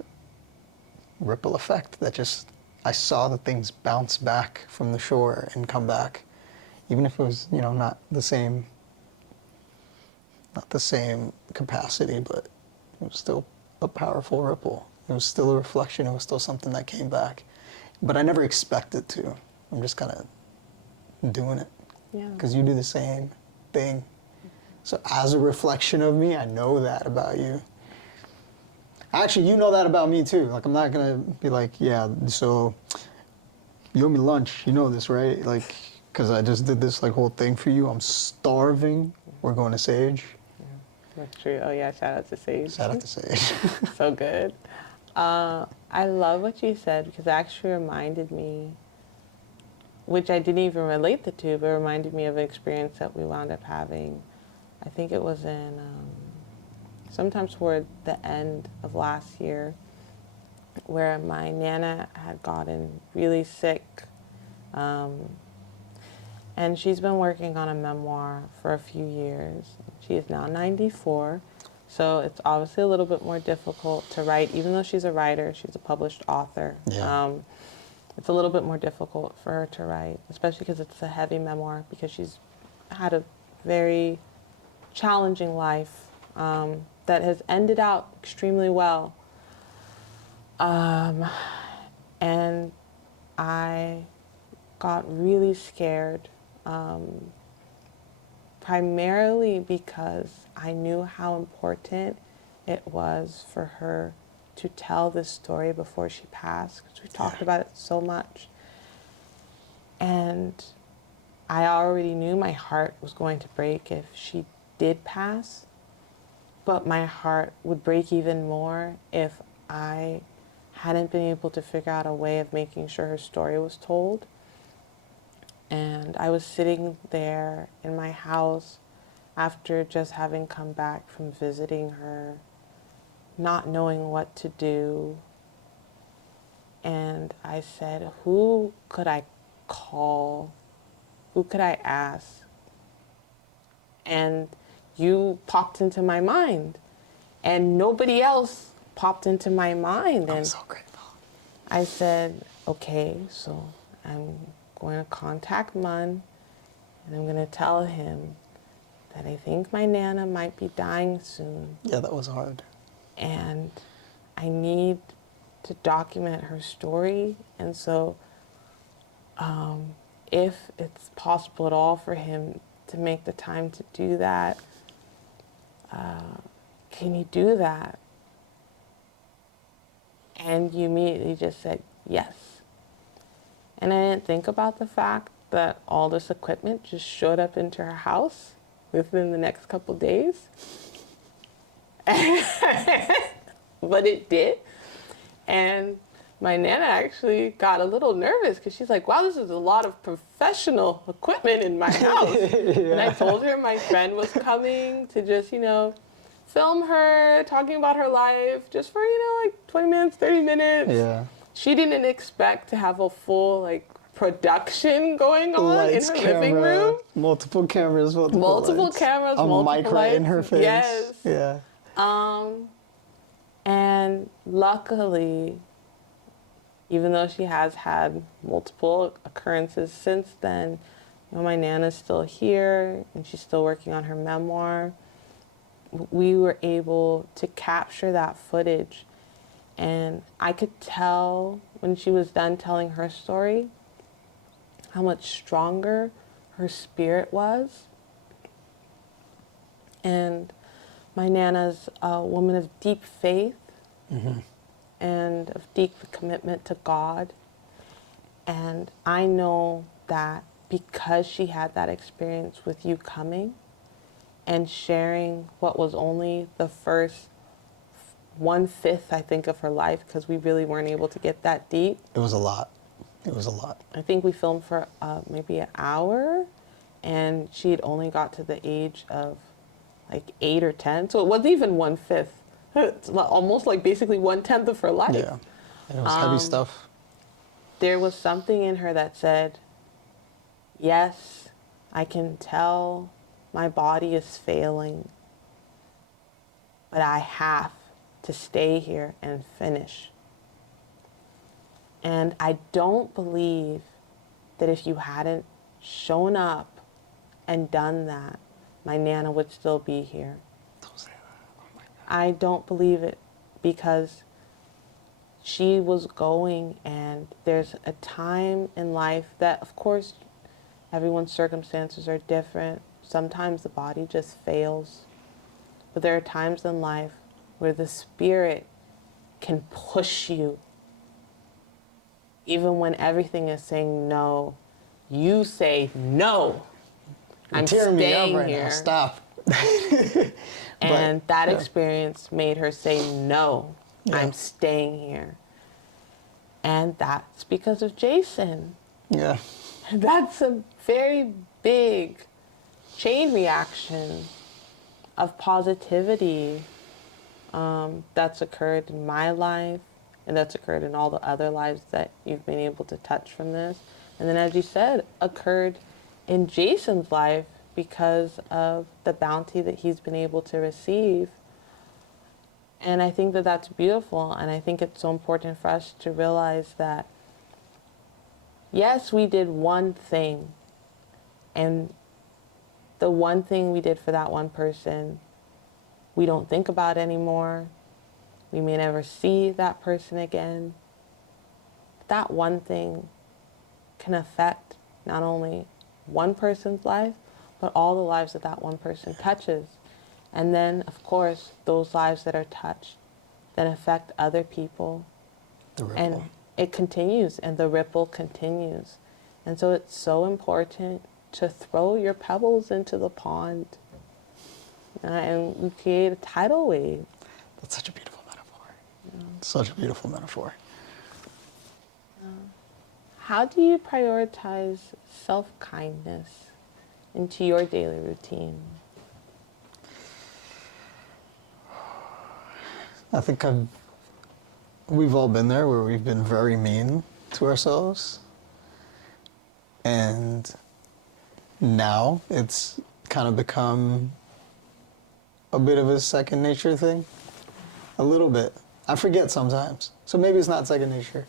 ripple effect that just, I saw the things bounce back from the shore and come back, even if it was, you know, not the same capacity, but it was still a powerful ripple. It was still a reflection. It was still something that came back. But I never expected to. I'm just kind of doing it. Yeah. Because you do the same thing. So as a reflection of me, I know that about you. Actually, you know that about me too. Like, I'm not going to be like, yeah, so you owe me lunch. You know this, right? Like, because I just did this like whole thing for you. I'm starving. We're going to Sage. Yeah, that's true. Oh yeah, shout out to Sage. Shout out to Sage. So good. I love what you said because it actually reminded me, which I didn't even relate the two, but reminded me of an experience that we wound up having. I think it was in sometime toward the end of last year, where my Nana had gotten really sick. And she's been working on a memoir for a few years. She is now 94. So it's obviously a little bit more difficult to write, even though she's a writer, she's a published author. Yeah. It's a little bit more difficult for her to write, especially because it's a heavy memoir, because she's had a very challenging life that has ended out extremely well. And I got really scared, primarily because I knew how important it was for her to tell this story before she passed, because we talked about it so much. And I already knew my heart was going to break if she did pass, but my heart would break even more if I hadn't been able to figure out a way of making sure her story was told. And I was sitting there in my house after just having come back from visiting her, not knowing what to do. And I said, who could I call? Who could I ask? And you popped into my mind. And nobody else popped into my mind. I'm And so grateful. I said, okay, so I'm going to contact Munn, and I'm going to tell him that I think my Nana might be dying soon. Yeah, that was hard. And I need to document her story. And so if it's possible at all for him to make the time to do that, can you do that? And you immediately just said yes. And I didn't think about the fact that all this equipment just showed up into her house within the next couple days. But it did. And my Nana actually got a little nervous because she's like, wow, this is a lot of professional equipment in my house. Yeah. And I told her my friend was coming to just, film her, talking about her life, just for, like 20 minutes, 30 minutes. Yeah. She didn't expect to have a full, production going on Lights, in her living room. Multiple cameras, Multiple lights. cameras, a multiple mic right lights. in her face. Yes. Yeah. And luckily, even though she has had multiple occurrences since then, you know, my Nana's still here and she's still working on her memoir. We were able to capture that footage, and I could tell when she was done telling her story how much stronger her spirit was. And my Nana's a woman of deep faith and of deep commitment to God. And I know that because she had that experience with you coming and sharing what was only the first 1/5, I think, of her life, because we really weren't able to get that deep. It was a lot. It was a lot. I think we filmed for maybe an hour, and she had only got to the age of like 8 or 10. So it wasn't even 1/5. It's almost like basically 1/10 of her life. Yeah. And it was heavy stuff. There was something in her that said, yes, I can tell my body is failing, but I have to stay here and finish. And I don't believe that if you hadn't shown up and done that, my Nana would still be here. Don't say that. Oh my God. I don't believe it, because she was going, and there's a time in life that, of course, everyone's circumstances are different. Sometimes the body just fails. But there are times in life where the spirit can push you. Even when everything is saying no, you say no. I'm tearing me up staying right here. now. Stop. And that yeah. experience made her say, no, Yeah. I'm staying here. And that's because of Jason. Yeah. That's a very big chain reaction of positivity that's occurred in my life, and that's occurred in all the other lives that you've been able to touch from this. And then, as you said, occurred in Jason's life because of the bounty that he's been able to receive. And I think that that's beautiful, and I think it's so important for us to realize that, yes, we did one thing, and the one thing we did for that one person, we don't think about anymore. We may never see that person again. That one thing can affect not only one person's life, but all the lives that that one person touches. And then, of course, those lives that are touched then affect other people. The ripple. And it continues, and the ripple continues. And so it's so important to throw your pebbles into the pond and we create a tidal wave. That's such a beautiful metaphor. Such a beautiful metaphor. How do you prioritize self-kindness into your daily routine? I think we've all been there where we've been very mean to ourselves. And now it's kind of become a bit of a second nature thing. A little bit. I forget sometimes. So maybe it's not second nature.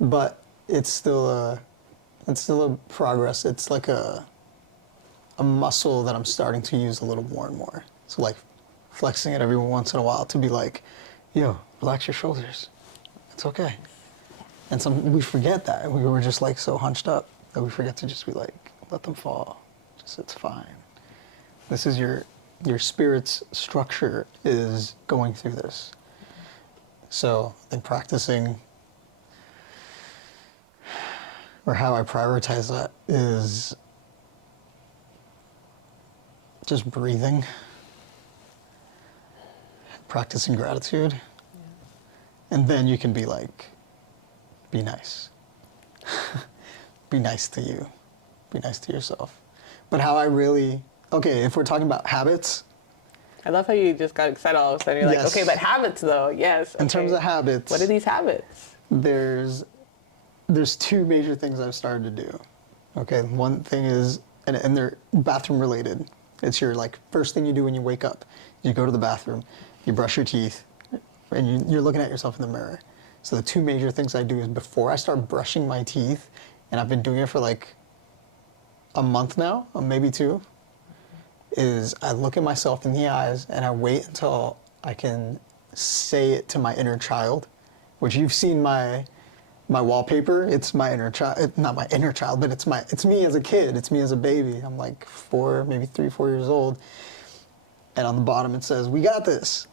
But it's still a progress. It's like a muscle that I'm starting to use a little more and more. So like flexing it every once in a while to be like, yo, relax your shoulders. It's okay. And we forget that. We were just like so hunched up that we forget to just be like, let them fall. Just, it's fine. This is your spirit's structure is going through this. So I think practicing, or how I prioritize that, is just breathing, practicing gratitude, and then you can be like, be nice. Be nice to you. Be nice to yourself. But how I really, okay, if we're talking about habits. I love how you just got excited all of a sudden. You're Yes. like, okay, but habits though, yes. In okay. terms of habits. What are these habits? There's two major things I've started to do. Okay, one thing is, and they're bathroom related. It's your like first thing you do when you wake up. You go to the bathroom, you brush your teeth, and you're looking at yourself in the mirror. So the two major things I do is before I start brushing my teeth, and I've been doing it for like a month now, or maybe two, is I look at myself in the eyes and I wait until I can say it to my inner child, which you've seen my wallpaper. It's my inner child, not my inner child, but it's me as a kid. It's me as a baby. I'm like 4, maybe 3, 4 years old. And on the bottom it says, "We got this."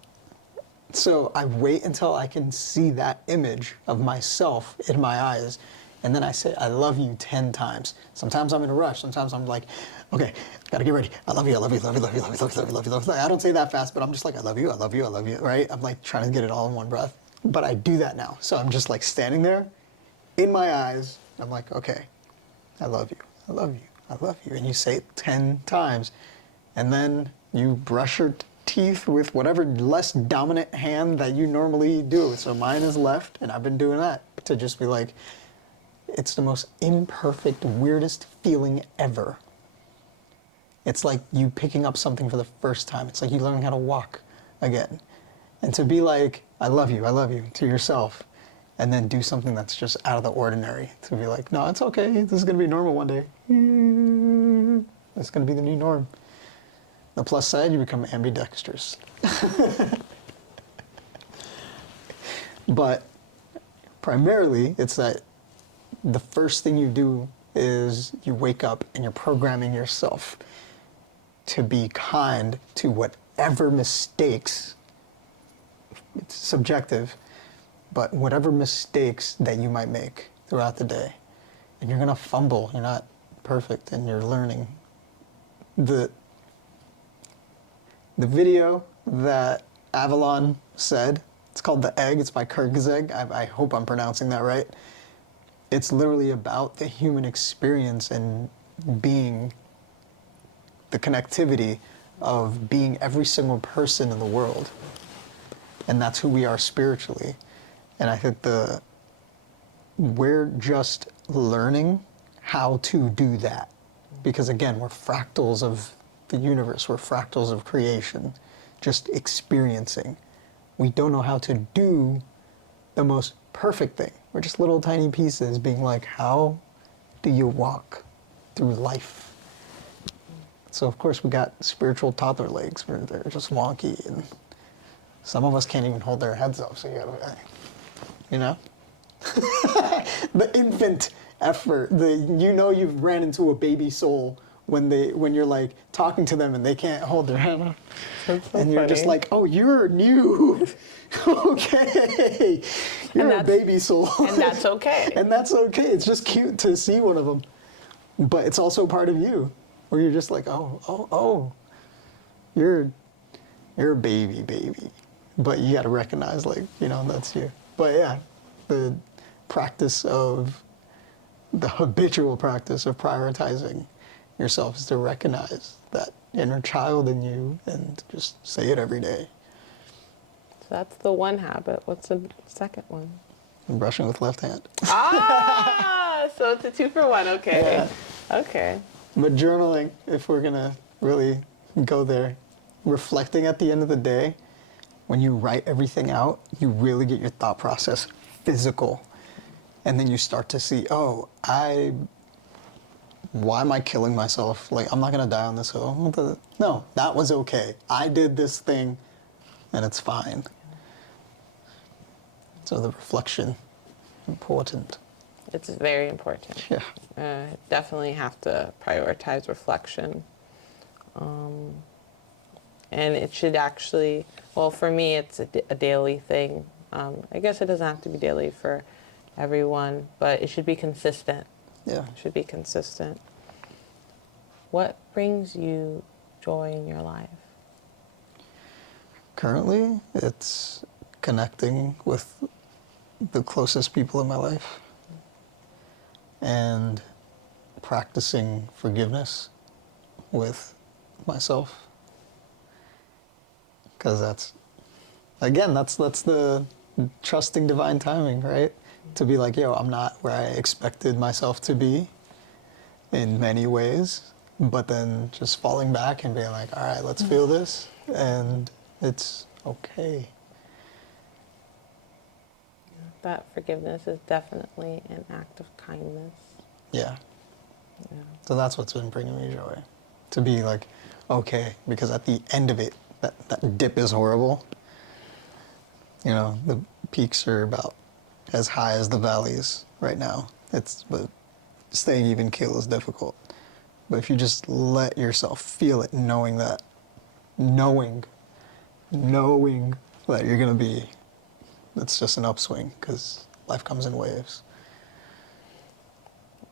So I wait until I can see that image of myself in my eyes. And then I say, "I love you" 10 times. Sometimes I'm in a rush. Sometimes I'm like, okay, gotta get ready. I love you, I love you, love you, love you, love you, love you, love you, love you, love you. I don't say that fast, but I'm just like, I love you, I love you, I love you, right? I'm like trying to get it all in one breath. But I do that now. So I'm just like standing there in my eyes. I'm like, okay, I love you, I love you, I love you. And you say it 10 times. And then you brush your teeth with whatever less dominant hand that you normally do. So mine is left, and I've been doing that to just be like, it's the most imperfect, weirdest feeling ever. It's like you picking up something for the first time. It's like you learning how to walk again. And to be like, I love you to yourself, and then do something that's just out of the ordinary. To be like, no, it's okay. This is going to be normal one day. It's going to be the new norm. The plus side, you become ambidextrous. But primarily, it's that the first thing you do is you wake up and you're programming yourself to be kind to whatever mistakes, it's subjective, but whatever mistakes that you might make throughout the day. And you're gonna fumble, you're not perfect, and you're learning. The video that Avalon said, it's called The Egg, it's by Kyrgyzstan. I hope I'm pronouncing that right. It's literally about the human experience and being the connectivity of being every single person in the world. And that's who we are spiritually. And I think we're just learning how to do that. Because again, we're fractals of the universe, we're fractals of creation, just experiencing. We don't know how to do the most perfect thing. We're just little tiny pieces being like, how do you walk through life? So of course we got spiritual toddler legs where they're just wonky, and some of us can't even hold their heads up, so you gotta, you know? The infant effort, you've ran into a baby soul when you're like talking to them and they can't hold their hand up. That's so and you're funny. just like, oh, you're new. Okay. You're a baby soul. And that's okay. And that's okay. It's just cute to see one of them. But it's also part of you, where you're just like, oh, you're a baby. But you got to recognize, like, that's you. But yeah, the habitual practice of prioritizing yourself is to recognize that inner child in you and just say it every day. So that's the one habit. What's the second one? And brushing with left hand. So it's a 2 for 1. Okay. Yeah. Okay. But journaling, if we're gonna really go there, reflecting at the end of the day, when you write everything out, you really get your thought process physical. And then you start to see, why am I killing myself? Like, I'm not gonna die on this hill. No, that was okay. I did this thing, and it's fine. So the reflection, important. It's very important. Yeah. Definitely have to prioritize reflection. And it should actually, well, for me, it's a daily thing. I guess it doesn't have to be daily for everyone, but it should be consistent. Yeah. It should be consistent. What brings you joy in your life? Currently, it's connecting with the closest people in my life and practicing forgiveness with myself. Because that's the trusting divine timing, right? To be like, I'm not where I expected myself to be in many ways, but then just falling back and being like, all right, let's feel this, and it's okay. that forgiveness is definitely an act of kindness. Yeah. Yeah. So that's what's been bringing me joy. To be like, okay, because at the end of it, that dip is horrible. You know, the peaks are about as high as the valleys right now. But staying even keel is difficult. But if you just let yourself feel it, knowing knowing that you're gonna be, it's just an upswing because life comes in waves.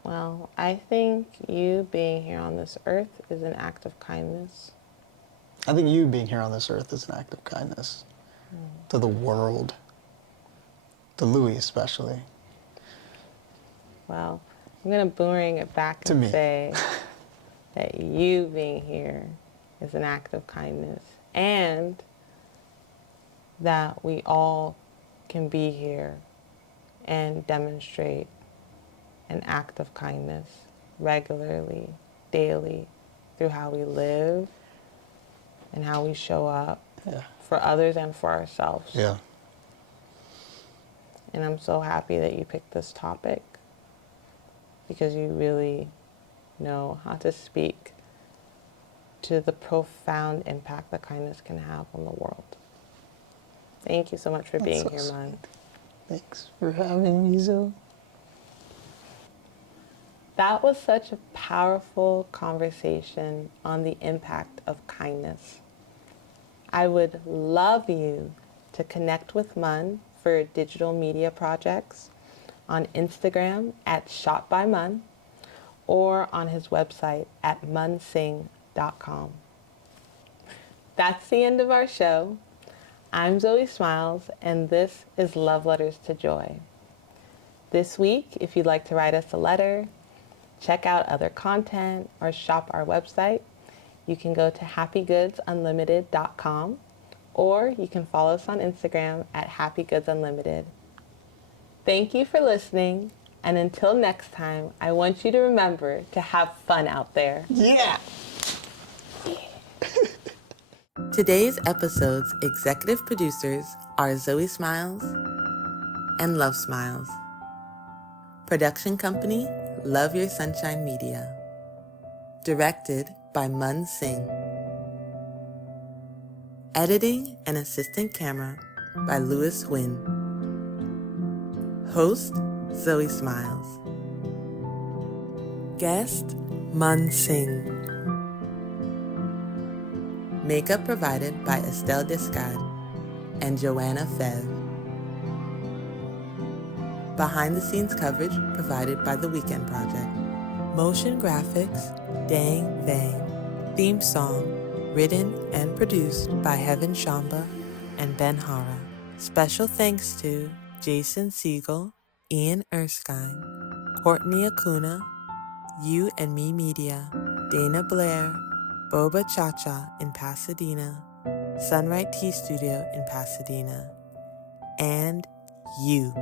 Well, I think you being here on this earth is an act of kindness. I think you being here on this earth is an act of kindness to the world, to Louis especially. Well, I'm going to boomerang it back To and me. say that you being here is an act of kindness, and that we all can be here and demonstrate an act of kindness regularly, daily, through how we live and how we show up Yeah. for others and for ourselves. Yeah. And I'm so happy that you picked this topic, because you really know how to speak to the profound impact that kindness can have on the world. Thank you so much for being so here, sweet. Munn. Thanks for having me, Zoe. That was such a powerful conversation on the impact of kindness. I would love you to connect with Munn for digital media projects on Instagram at shotbymunn, or on his website at munnsing.com. That's the end of our show. I'm Zoe Smiles, and this is Love Letters to Joy. This week, if you'd like to write us a letter, check out other content, or shop our website, you can go to happygoodsunlimited.com, or you can follow us on Instagram at happygoodsunlimited. Thank you for listening, and until next time, I want you to remember to have fun out there. Yeah. Today's episode's executive producers are Zoe Smiles and Love Smiles. Production company, Love Your Sunshine Media. Directed by Munn Singh. Editing and assistant camera by Louis Wynn. Host, Zoe Smiles. Guest, Munn Singh. Makeup provided by Estelle Descade and Joanna Fev. Behind the scenes coverage provided by The Weekend Project. Motion graphics, Dang Vang. Theme song, written and produced by Heaven Shamba and Ben Hara. Special thanks to Jason Siegel, Ian Erskine, Courtney Acuna, You and Me Media, Dana Blair, Boba Chacha in Pasadena, Sunright Tea Studio in Pasadena, and you.